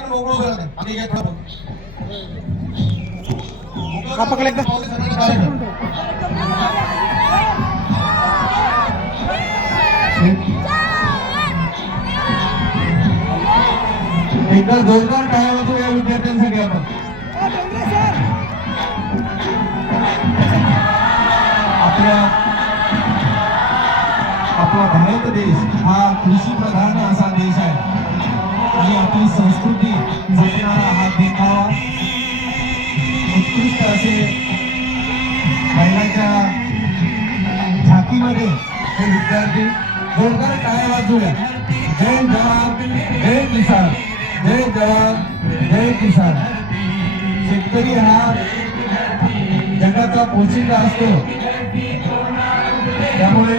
आपण मोकळं करत आम्ही काय थोडं हा पकड एकदा एकदा जोरदार टाळ्या वाजवू या विद्यार्थ्यांसाठी आपण. आपला भारत देश हा कृषी प्रधान असा देश आहे आणि आपली संस्कृती जपणारा हा देखावा उत्कृष्ट असे बैलाच्या झाकीमध्ये हे विद्यार्थी जोरदार टाळ्या वाजवूया. जय जवान जय किसान, जय जवान जय किसान. शेतकरी हा जगाचा पोशिंदा असतो, त्यामुळे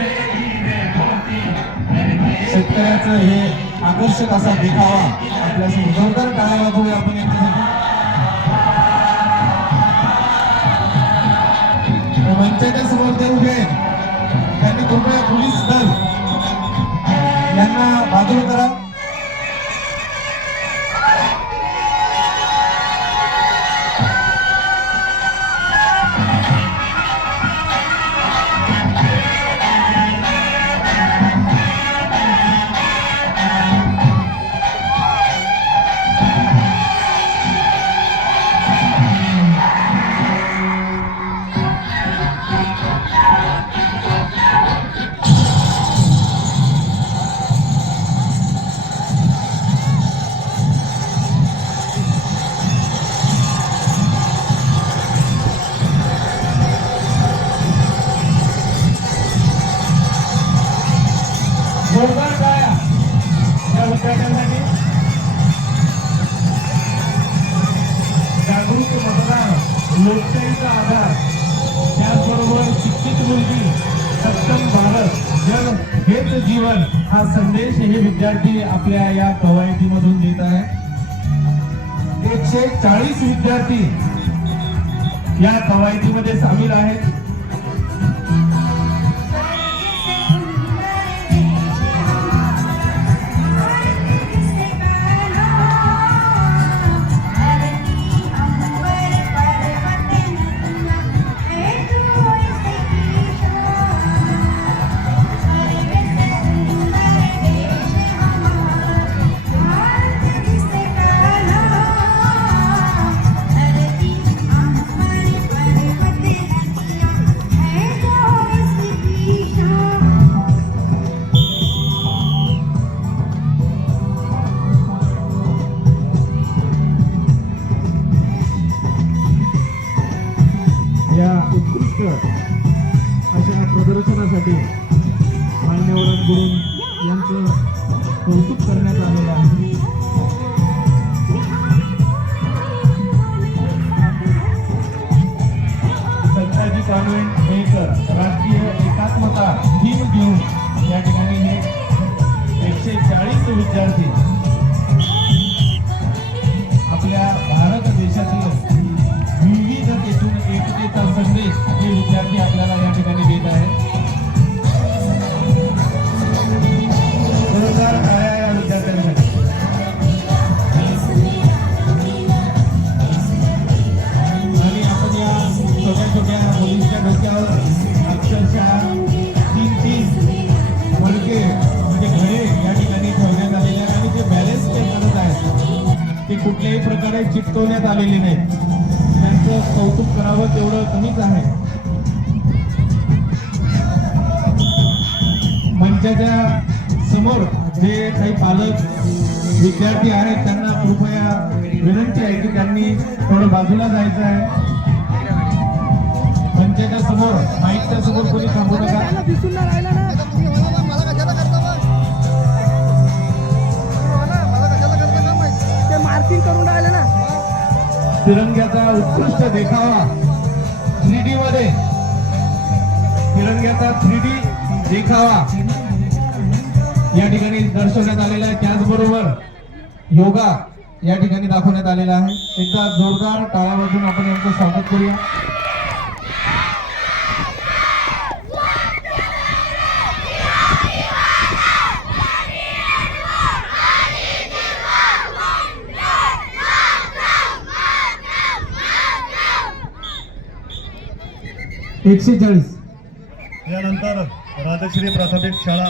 शेतकऱ्याचं हे आकर्षक असा देखावा आपल्या जोरदार टाळ्या वाजवूया आपण यांच्यासाठी. मंचाच्या समोर जे उभे आहेत त्यांनी कृपया पोलीस दल यांना बाजूला करा. जोरदार टाळ्या या विद्यार्थ्यांसाठी. जागरूक मतदार, लोकशाहीचा आधार, त्याचबरोबर शिक्षित मुलगी, सक्षम भारत, जन हेच जीवन हा संदेश हे विद्यार्थी आपल्या या कवायतीमधून देत आहे. 140 विद्यार्थी या कवायतीमध्ये सामील आहेत. या उत्कृष्ट अशा प्रदर्शनासाठी मान्यवरांकडून यांचं कौतुक करण्यात आलेलं आहे. संताजी कॉन्व्हेंट एक राष्ट्रीय एकात्मता थीम घेऊन या ठिकाणी हे 140 विद्यार्थी आपल्या भारत देशातील विविधतेतून एकतेचा संदेश हे विद्यार्थी आपल्याला या ठिकाणी देत आहेत. जोरदार टाळ्या या विद्यार्थ्यांसाठी. आणि आपण या छोट्या छोट्या मुलींच्या डोक्यावर अक्षरशः 3-3 मडके म्हणजे घडे या ठिकाणी ठेवण्यात आलेले आहेत आणि जे बॅलेन्स ते करत आहेत ते कुठल्याही प्रकारे चिटकवण्यात आलेले नाहीत. त्यांचं कौतुक करावं तेवढं कमीच आहे. मंचाच्या समोर जे काही पालक विद्यार्थी आहेत त्यांना कृपया विनंती आहे की त्यांनी थोडं बाजूला जायचं आहे. मंचाच्या समोर माईकच्या समोर कोणी थांबू नका. मार्किंग करून राहिले ना. तिरंग्याचा उत्कृष्ट देखावा 3D मध्ये, तिरंग्याचा 3D देखावा या ठिकाणी दर्शवण्यात आलेला आहे. त्याचबरोबर योगा या ठिकाणी दाखवण्यात आलेला आहे. एकदा जोरदार टाळ्या वाजवून आपण यांचं स्वागत करूया. 140. यानंतर राजश्री प्राथमिक शाळा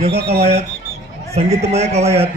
योगा कवायत संगीतमय कवायत